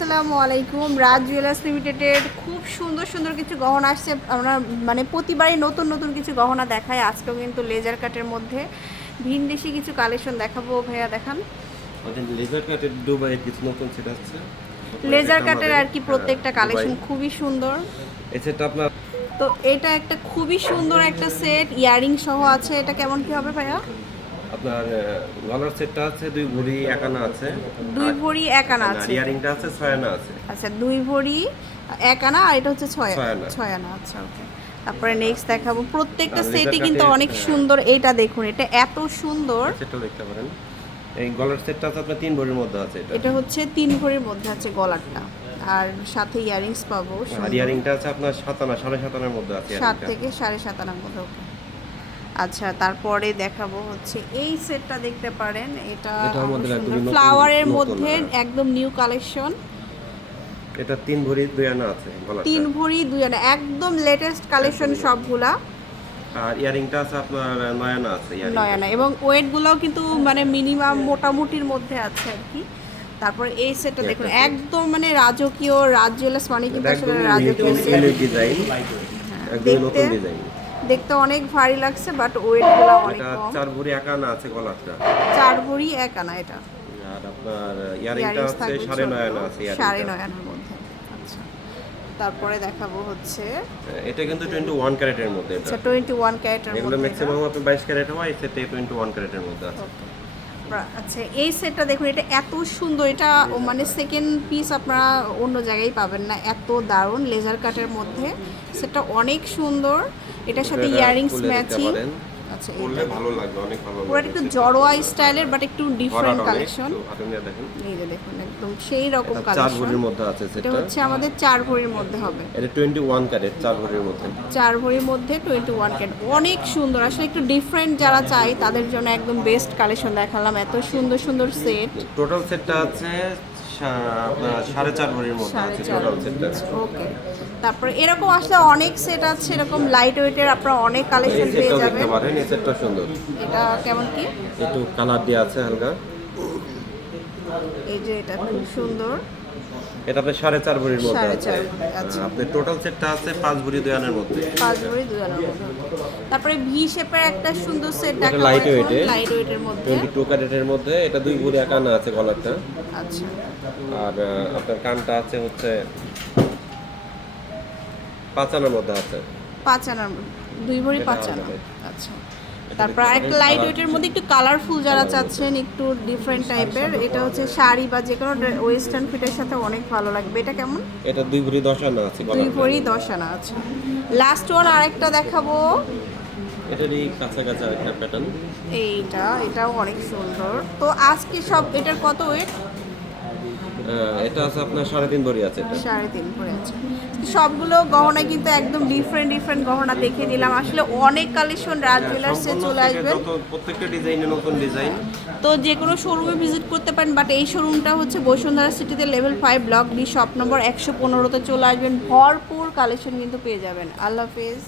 আসসালামু আলাইকুম। রাজ জুয়েলার্স লিমিটেডের খুব সুন্দর সুন্দর কিছু গহনা আসছে। আমরা মানে প্রতিবারই নতুন নতুন কিছু গহনা দেখায় আজকেও কিন্তু লেজার কাটের মধ্যে ভিনদেশি কিছু কালেকশন দেখাবো। ভাইয়া দেখান। আমাদের লেজার কাটের দুবাইয়ের কিছু নতুন সেট আসছে। লেজার কাটের আর কি হ্যাঁ, প্রত্যেকটা কালেকশন খুবই সুন্দর। সেটটা আপনার তো এটা একটা খুবই সুন্দর একটা সেট। ইয়ারিং সহ আছে। এটা কেমন কি হবে ভাইয়া? আপনার গলার সেটটা আছে দুই ভরি এক আনা আছে দুই ভরি এক আনা আর আছে। ইয়ারিংটা আছে ছয় আনা আছে। আচ্ছা দুই ভরি এক আনা আর এটা হচ্ছে ছয় ছয় আনা। আচ্ছা ওকে তারপরে নেক্সট দেখাবো। প্রত্যেকটা সেটই কিন্তু অনেক। সুন্দর এটা দেখুন এটা এত সুন্দর। সেটটা দেখতে পারেন। এই গলার সেটটা আছে আপনার তিন ভরির মধ্যে আছে এটা। এটা হচ্ছে তিন ভরির মধ্যে আছে গলারটা। আর সাথে ইয়ারিংস পাবো আর ইয়ারিংটা আছে আপনার সাত আনা সাড়ে সাত আনার মধ্যে আছে সাত থেকে সাড়ে সাত আনার মধ্যে ওকে আচ্ছা তারপরে দেখাবো হচ্ছে এই সেটটা দেখতে পারেন। এটা ফ্লাওয়ারের মধ্যে হ্যাঁ। একদম নিউ কালেকশন। এটা তিন ভরি দুই আনা আছে তিন ভরি দুই আনা একদম লেটেস্ট কালেকশন সবগুলা। আর ইয়ারিংটা আছে আপনার নয় আনা আছে ইয়ারিং নয় আনা এবং ওয়েটগুলোও কিন্তু মানে মিনিমাম মোটামুটির মধ্যে আছে আর কি। তারপর এই সেটটা দেখুন একদম মানে রাজকীয় রাজ জুয়েলার্স মানে কিন্তু আসলে রাজকীয় ডিজাইন একদম দেখতে- নতুন ডিজাইন দেখতে অনেক ভারী লাগছে বাট ওয়েটগুলো অনেক কম। চার ভরি এক আনা আছে গলাটা? চার ভরি এক আনা এটা। আর আপনার ইয়ারিংটা হচ্ছে সাড়ে নয় আনা আছে সাড়ে ইয়ারিংটা নয় আনার মধ্যে। আচ্ছা। তারপরে দেখাবো হচ্ছে এটা কিন্তু টোয়েন্টি ওয়ান ক্যারেটের মধ্যে এটা। আচ্ছা টোয়েন্টি ওয়ান ক্যারেটের এগুলো মধ্যে ম্যাক্সিমাম আপনি 22 ক্যারেট হয় সেটা টোয়েন্টি ওয়ান ক্যারেটের মধ্যে আছে। আচ্ছা এই সেটটা দেখুন এটা এত সুন্দর এটা মানে সেকেন্ড পিস আপনারা অন্য জায়গায় পাবেন না এত দারুণ লেজার কাটের মধ্যে সেটা অনেক সুন্দর এটার সাথে এটা ইয়ারিংস ম্যাচিং। আচ্ছা এটা ভালো লাগবে অনেক ভালো পুরো একটু জড়োয়া স্টাইলের বাট একটু ডিফারেন্ট কালেকশন এই যে দেখুন একদম সেই রকম এটা চার ভরির মধ্যে আছে এটা সেটা হচ্ছে আমাদের চার ভরির মধ্যে হবে। এটা টোয়েন্টি ওয়ান ক্যারেট চার ভরির মধ্যে। চার ভরির মধ্যে টোয়েন্টি ওয়ান ক্যাট অনেক সুন্দর আসলে একটু ডিফারেন্ট যারা চাই তাদের জন্য একদম বেস্ট কালেকশন দেখালাম। এত সুন্দর সুন্দর সেট টোটাল সেটটা আছে সাড়ে চার ভরির মধ্যে আছে চার টোটাল সেটটা ওকে। তারপরে এরকম আসলে অনেক সেট আছে এরকম লাইট ওয়েটের আপনারা অনেক কালেকশন পেয়ে যাবেন। দেখতে পারেন এই সেটটা সুন্দর। এটা কেমন কি? একটু কালার দিয়ে আছে হালকা। এই যে এটা খুব সুন্দর। এটা সাড়ে চার ভরির মধ্যে আছে। আচ্ছা। আপনার টোটাল সেটটা আছে পাঁচ ভরি দুই আনের মধ্যে। পাঁচ ভরি দুই আনার মধ্যে তারপরে ভি শেপের একটা সুন্দর সেট দেখা weight এ। লাইট ওয়েটের মধ্যে। টোয়েন্টি টু ক্যারেটের মধ্যে এটা দুই ভরি এক আনা আছে কলারটা আচ্ছা। আর আপনার কানটা আছে হচ্ছে পাঁচ আনার মধ্যে আছে। পাঁচ আনার দুই ভরি পাঁচ আনা। আচ্ছা। তারপর একটা লাইট ওয়েটের মধ্যে একটু কালারফুল যারা চাচ্ছেন একটু ডিফারেন্ট টাইপের এটা হচ্ছে শাড়ি বা যে কোনো ওয়েস্টার্ন ফিটের সাথে অনেক ভালো লাগবে। এটা কেমন? এটা দুই ভরি দশ আনা আছে দুই ভরি দশ আনা আছে। লাস্ট ওয়ান আরেকটা দেখাবো। এটারই কাছাকাছি একটা প্যাটার্ন এইটা এটাও অনেক সুন্দর। তো আজকে সব এটার কত ওয়েট এটা আছে আপনার সাড়ে তিন ভরি আছে এটা। সাড়ে তিন ভরি আছে। সবগুলো গহনা কিন্তু একদম ডিফারেন্ট ডিফারেন্ট গহনা দেখে নিলাম। আসলে অনেক কালেকশন রাজ জুয়েলার্সে সম্পূর্ণ চলে আসবেন প্রত্যেকটা ডিজাইনে নতুন ডিজাইন তো যে কোনো শোরুমে ভিজিট করতে পারেন বাট এই শোরুমটা হচ্ছে বসুন্ধরা সিটিতে level five block D shop number একশো পনেরোতে চলে আসবেন। ভরপুর কালেকশন কিন্তু পেয়ে যাবেন। আল্লাহ হাফেজ।